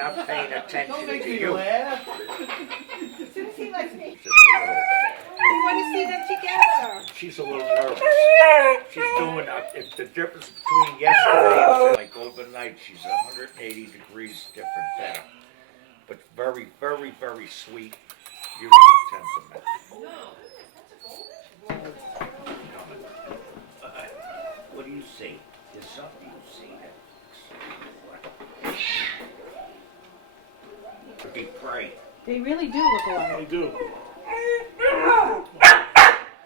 not paying attention Don't make to me you. laugh. As soon as he lets me, Just a little. we want to see them together. She's a little nervous. She's doing, if the difference between yesterday and like overnight, she's 180 degrees different better. But very, very, very sweet, beautiful temperament. What do you see? There's something you see that could be prey. They really do look alike. I do.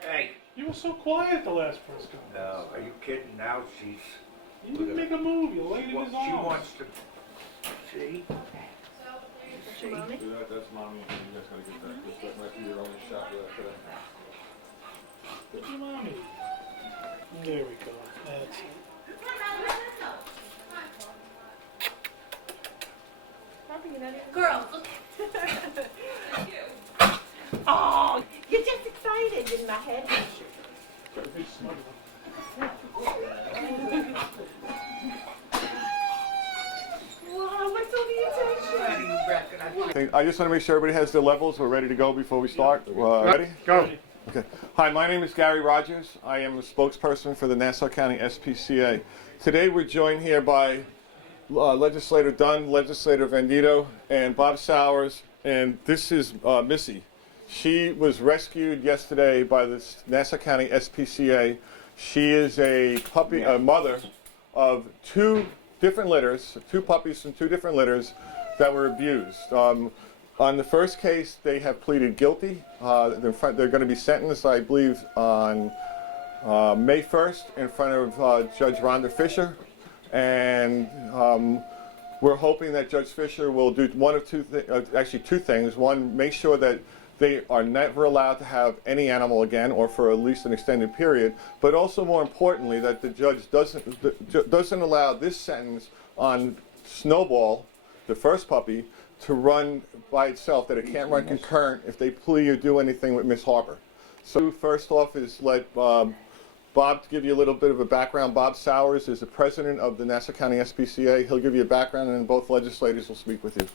Hey. You were so quiet the last press conference. No, are you kidding? Now she's. You didn't make a move. You laid in his arms. She wants to. See? See? Mommy? Yeah, that's mommy. You guys gotta get that. That might be your only shot left today. Get your mommy. There we go. That's it. Girls, look. Oh, you're just excited in my head. Wow, what's all the attention? I just want to make sure everybody has their levels. We're ready to go before we start. Ready? Go. Okay. Hi, my name is Gary Rogers. I am a spokesperson for the Nassau County SPCA. Today we're joined here by Legislator Dunn, Legislator Vandito, and Bob Sowers, and this is Missy. She was rescued yesterday by the Nassau County SPCA. She is a puppy, a mother of two different litters, two puppies from two different litters that were abused. On the first case, they have pleaded guilty. They're going to be sentenced, I believe, on May 1st in front of Judge Rhonda Fisher. And we're hoping that Judge Fisher will do one of actually two things. One, make sure that they are never allowed to have any animal again, or for at least an extended period. But also, more importantly, that the judge doesn't allow this sentence on Snowball, the first puppy, to run by itself, that it can't run concurrent if they plea or do anything with Miss Harper. So first off is let Bob to give you a little bit of a background. Bob Sowers is the president of the Nassau County SPCA. He'll give you a background, and then both legislators will speak with you.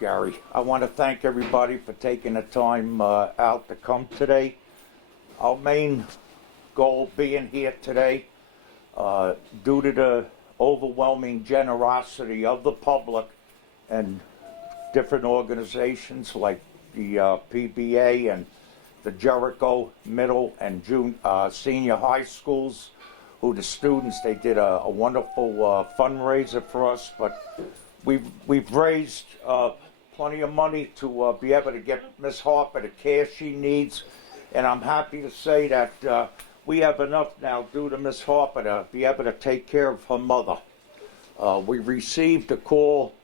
Gary, I want to thank everybody for taking the time out to come today. Our main goal being here today, due to the overwhelming generosity of the public and different organizations like the PBA and the Jericho Middle and Senior High Schools, who the students, they did a wonderful fundraiser for us, but we've raised plenty of money to be able to get Miss Harper the care she needs, and I'm happy to say that we have enough now due to Miss Harper to be able to take care of her mother. We received a call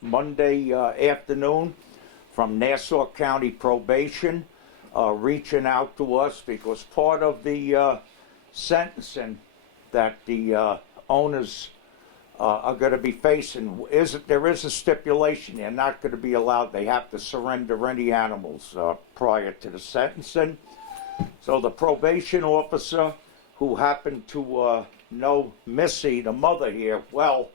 Monday afternoon from Nassau County Probation reaching out to us because part of the sentencing that the owners are going to be facing there is a stipulation. They're not going to be allowed. They have to surrender any animals prior to the sentencing. So the probation officer, who happened to know Missy, the mother here, well,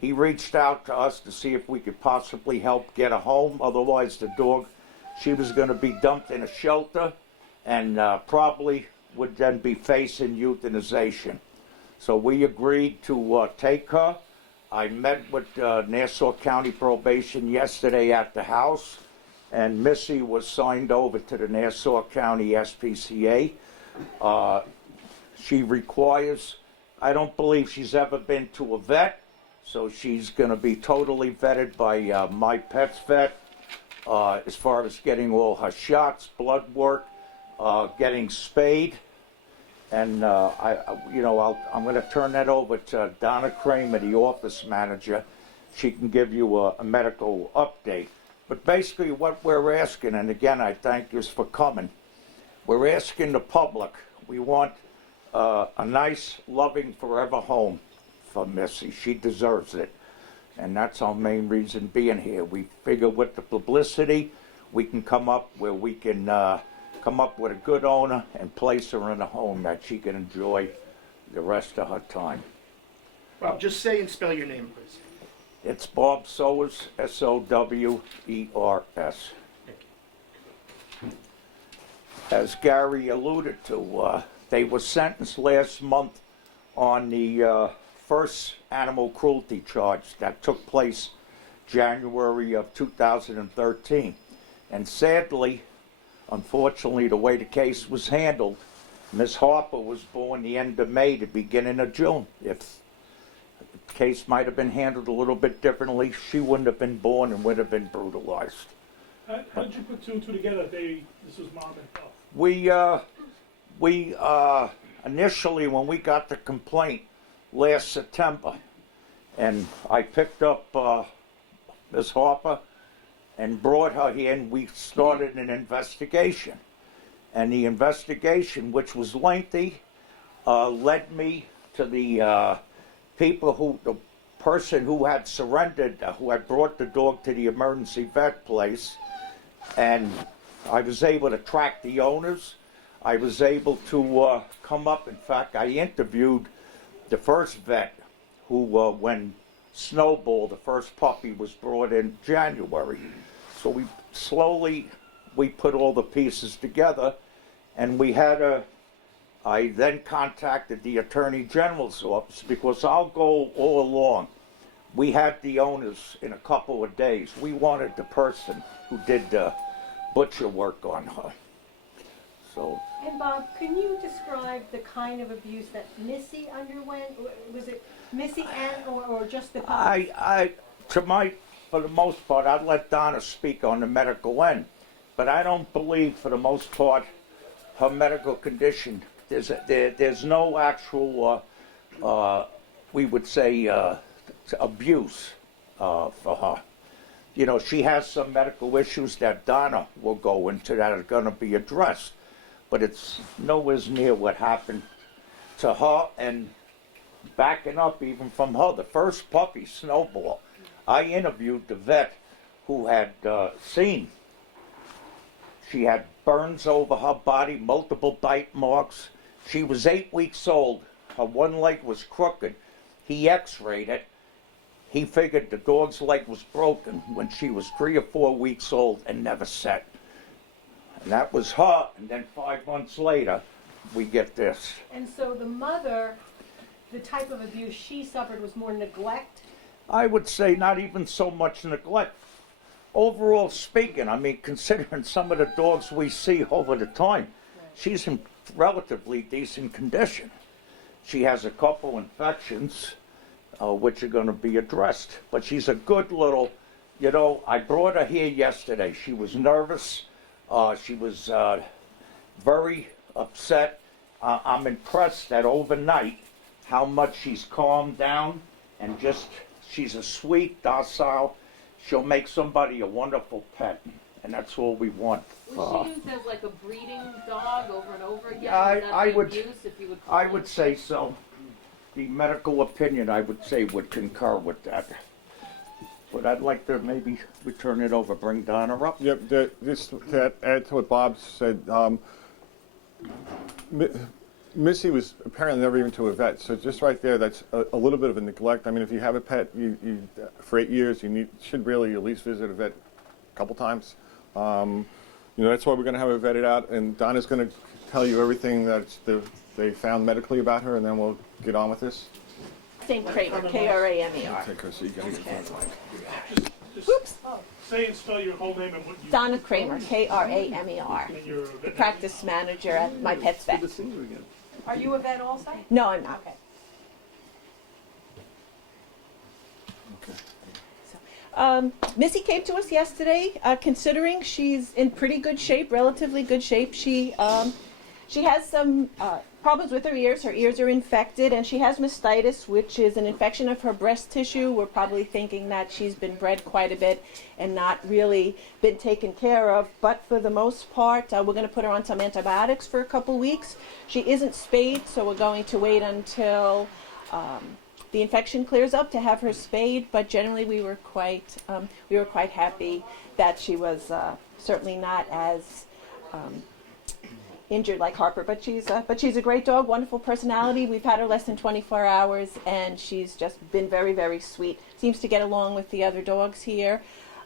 he reached out to us to see if we could possibly help get a home. Otherwise, the dog, she was going to be dumped in a shelter and probably would then be facing euthanization. So we agreed to take her. I met with Nassau County Probation yesterday at the house, and Missy was signed over to the Nassau County SPCA. She requires, I don't believe she's ever been to a vet, so she's going to be totally vetted by My Pet's Vet as far as getting all her shots, blood work, getting spayed. And I'm going to turn that over to Donna Kramer, the office manager. She can give you a medical update. But basically what we're asking, and again, I thank you for coming, we're asking the public, we want a nice, loving, forever home for Missy. She deserves it. And that's our main reason being here. We figure with the publicity, we can come up where we can come up with a good owner and place her in a home that she can enjoy the rest of her time. Well, just say and spell your name, please. It's Bob Sowers, Sowers. As Gary alluded to, they were sentenced last month on the first animal cruelty charge that took place January of 2013. And sadly, unfortunately, the way the case was handled, Miss Harper was born the end of May, the beginning of June. If the case might have been handled a little bit differently, she wouldn't have been born and would have been brutalized. How did you put two and two together? This was mom and pop. We initially, when we got the complaint last September, and I picked up Ms. Harper and brought her here, and we started an investigation. And the investigation, which was lengthy, led me to the the person who had surrendered, who had brought the dog to the emergency vet place, and I was able to track the owners. I was able to come up. In fact, I interviewed the first vet who, when Snowball, the first puppy, was brought in January. So we put all the pieces together, and I then contacted the Attorney General's office, because our goal all along, we had the owners in a couple of days. We wanted the person who did the butcher work on her. So. And Bob, can you describe the kind of abuse that Missy underwent? Was it Missy and or just the puppy? For the most part, I'd let Donna speak on the medical end, but I don't believe, for the most part, her medical condition. There's no actual, we would say, abuse for her. You know, she has some medical issues that Donna will go into that are going to be addressed, but it's nowhere near what happened to her. And backing up even from her, the first puppy, Snowball, I interviewed the vet who had seen. She had burns over her body, multiple bite marks. She was 8 weeks old. Her one leg was crooked. He x-rayed it. He figured the dog's leg was broken when she was 3 or 4 weeks old and never set. And that was her. And then 5 months later, we get this. And so the mother, the type of abuse she suffered was more neglect? I would say not even so much neglect. Overall speaking, I mean, considering some of the dogs we see over the time, she's in relatively decent condition. She has a couple infections, which are going to be addressed. But she's a good little, you know, I brought her here yesterday. She was nervous. She was very upset. I'm impressed that overnight how much she's calmed down, and just, she's a sweet, docile. She'll make somebody a wonderful pet, and that's all we want. Was she used as like a breeding dog over and over again? I would, abuse, if you would call I it? would say so. The medical opinion, I would say, would concur with that. But I'd like to maybe return it over, bring Donna up. Yep, just to add to what Bob said, Missy was apparently never even to a vet, so just right there, that's a little bit of a neglect. I mean, if you have a pet for 8 years, you should really at least visit a vet a couple times. You know, that's why we're going to have her vetted out, and Donna's going to tell you everything that they found medically about her, and then we'll get on with this. St. Kramer, K-R-A-M-E-R. Take her so you can get the phone line. Just say and spell your whole name and what you... Donna Kramer, K-R-A-M-E-R. And you're a The veterinarian. practice manager at my pet's vet. Are you a vet also? No, I'm not. Missy came to us yesterday, considering she's in pretty good shape, relatively good shape. She has some problems with her ears. Her ears are infected, and she has mastitis, which is an infection of her breast tissue. We're probably thinking that she's been bred quite a bit and not really been taken care of. But for the most part, we're going to put her on some antibiotics for a couple weeks. She isn't spayed, so we're going to wait until the infection clears up to have her spayed. But generally, we were quite happy that she was certainly not as injured like Harper, but she's a great dog, wonderful personality. We've had her less than 24 hours, and she's just been very, very sweet. Seems to get along with the other dogs here,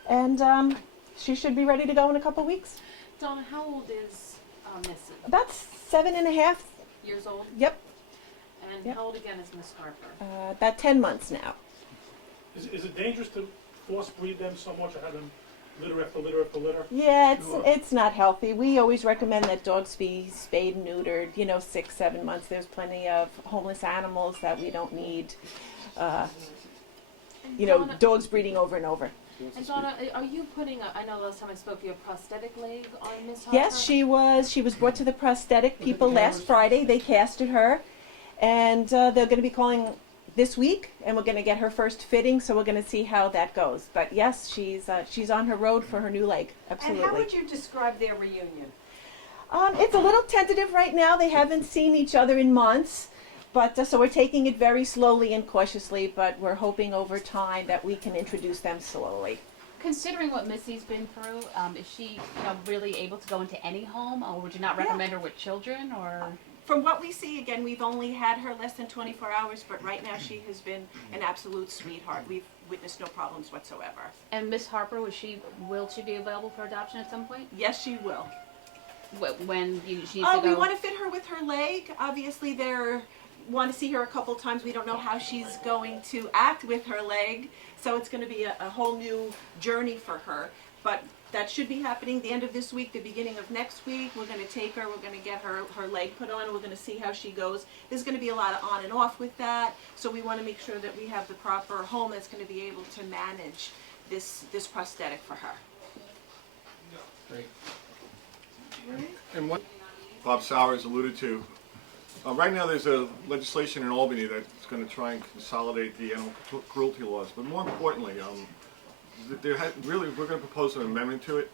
and she should be ready to go in a couple weeks. Donna, how old is Missy? About 7.5. Years old? Yep, And Yep. how old again is Miss Harper? about 10 months now. Is it dangerous to force breed them so much or have them litter after litter after litter? Yeah, it's not healthy. We always recommend that dogs be spayed and neutered, 6-7 months. There's plenty of homeless animals that we don't need, Donna, dogs breeding over and over. And Donna, are you putting I know last time I spoke to you, a prosthetic leg on Miss Harper? Yes, she was brought to the prosthetic people last Friday. They casted her, and they're going to be calling this week, and we're going to get her first fitting, so we're going to see how that goes. But yes, she's on her road for her new leg. Absolutely. And how would you describe their reunion? It's a little tentative right now. They haven't seen each other in months, but so we're taking it very slowly and cautiously, but we're hoping over time that we can introduce them slowly. Considering what Missy's been through, is she really able to go into any home, or would you not recommend her with children? Or From what we see, again, we've only had her less than 24 hours, but right now she has been an absolute sweetheart. We've witnessed no problems whatsoever. and Miss Harper, will she be available for adoption at some point? Yes, she will. When she needs to Oh, go? we want to fit her with her leg. Obviously, want to see her a couple times. We don't know how she's going to act with her leg, so it's going to be a whole new journey for her. But that should be happening the end of this week, the beginning of next week. We're going to take her, we're going to get her leg put on, and we're going to see how she goes. There's going to be a lot of on and off with that, so we want to make sure that we have the proper home that's going to be able to manage this prosthetic for her. And what Bob Sowers alluded to, right now there's a legislation in Albany that's going to try and consolidate the animal cruelty laws. But more importantly, we're going to propose an amendment to it.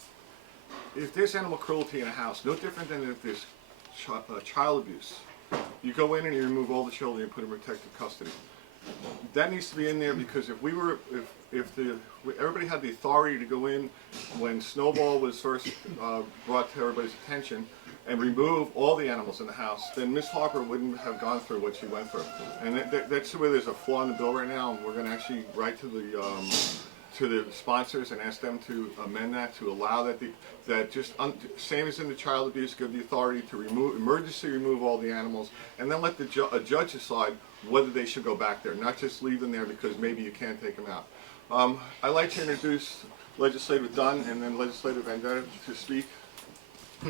If there's animal cruelty in a house, no different than if there's child abuse, you go in and you remove all the children and put them in protective custody. That needs to be in there because if everybody had the authority to go in when Snowball was first brought to everybody's attention and remove all the animals in the house, then Miss Harper wouldn't have gone through what she went through. And that's where there's a flaw in the bill right now. And we're going to actually write to the sponsors and ask them to amend that to allow that same as in the child abuse, give the authority to emergency remove all the animals, and then let a judge decide whether they should go back there, not just leave them there because maybe you can't take them out. I'd like to introduce Legislator Dunn and then Legislator Vendetta to speak.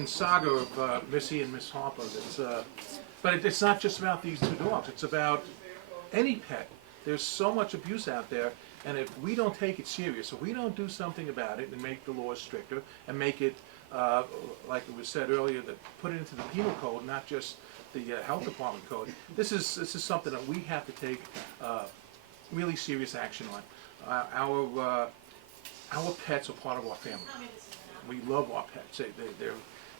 Saga of Missy and Miss Harper. But it's not just about these two dogs. It's about any pet. There's so much abuse out there, and if we don't take it serious, if we don't do something about it and make the laws stricter and make it, like it was said earlier, that put it into the penal code, not just the health department code. This is something that we have to take really serious action on. Our pets are part of our family. We love our pets.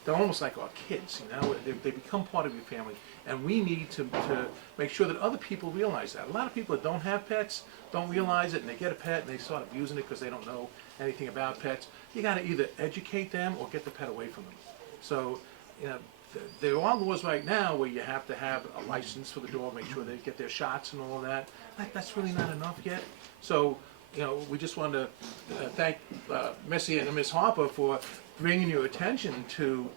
They're almost like our kids, They become part of your family, and we need to make sure that other people realize that. A lot of people that don't have pets don't realize it, and they get a pet and they start abusing it because they don't know anything about pets. You got to either educate them or get the pet away from them. So, there are laws right now where you have to have a license for the dog, make sure they get their shots and all of that. That's really not enough yet. So, we just want to thank Missy and Miss Harper for bringing your attention to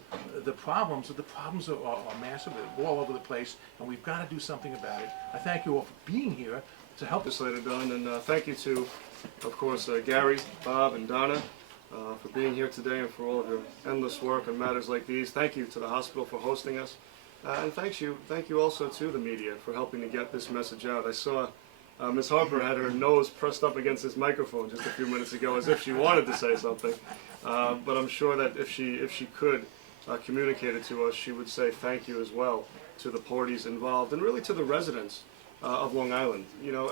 the problems. The problems are massive, they're all over the place, and we've got to do something about it. I thank you all for being here to help us. Legislator Dunn, and thank you to, of course, Gary, Bob, and Donna for being here today and for all of your endless work on matters like these. Thank you to the hospital for hosting us, and thank you also to the media for helping to get this message out. I saw Ms. Harper had her nose pressed up against this microphone just a few minutes ago as if she wanted to say something, but I'm sure that if she could communicate it to us, she would say thank you as well to the parties involved and really to the residents of Long Island.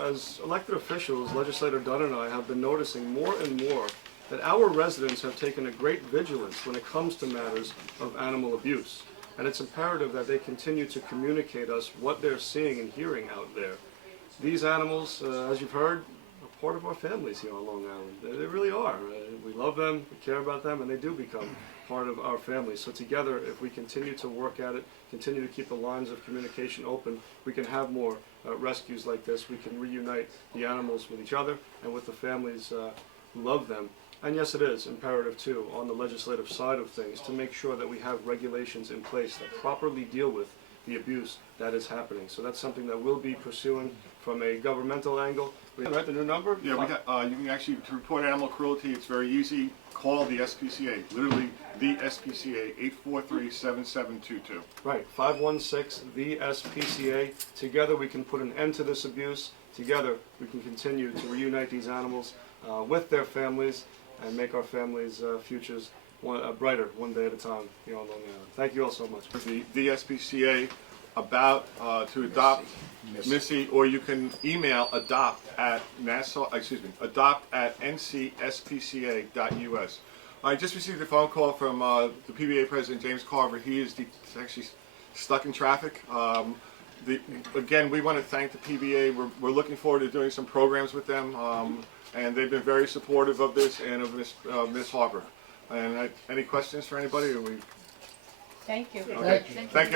As elected officials, Legislator Dunn and I have been noticing more and more that our residents have taken a great vigilance when it comes to matters of animal abuse. And it's imperative that they continue to communicate us what they're seeing and hearing out there. These animals, as you've heard, are part of our families here on Long Island. They really are. We love them, we care about them, and they do become part of our family. So together, if we continue to work at it, continue to keep the lines of communication open, we can have more rescues like this. We can reunite the animals with each other and with the families who love them. And yes, it is imperative too, on the legislative side of things, to make sure that we have regulations in place that properly deal with the abuse that is happening. So that's something that we'll be pursuing from a governmental angle. We have the new number? Yeah, we got, you can actually, to report animal cruelty, it's very easy. Call the SPCA, literally the SPCA, 843-7722. Right, 516, the SPCA. Together we can put an end to this abuse. Together we can continue to reunite these animals with their families and make our families' futures brighter one day at a time here on Long Island. Thank you all so much. The SPCA about to adopt Missy, or you can email adopt at ncspca.us. I just received a phone call from the PBA president, James Carver. He is actually stuck in traffic. Again, we want to thank the PBA. We're looking forward to doing some programs with them, and they've been very supportive of this and of Miss Harper. And any questions for anybody? Or we? Thank you. Okay. Thank you.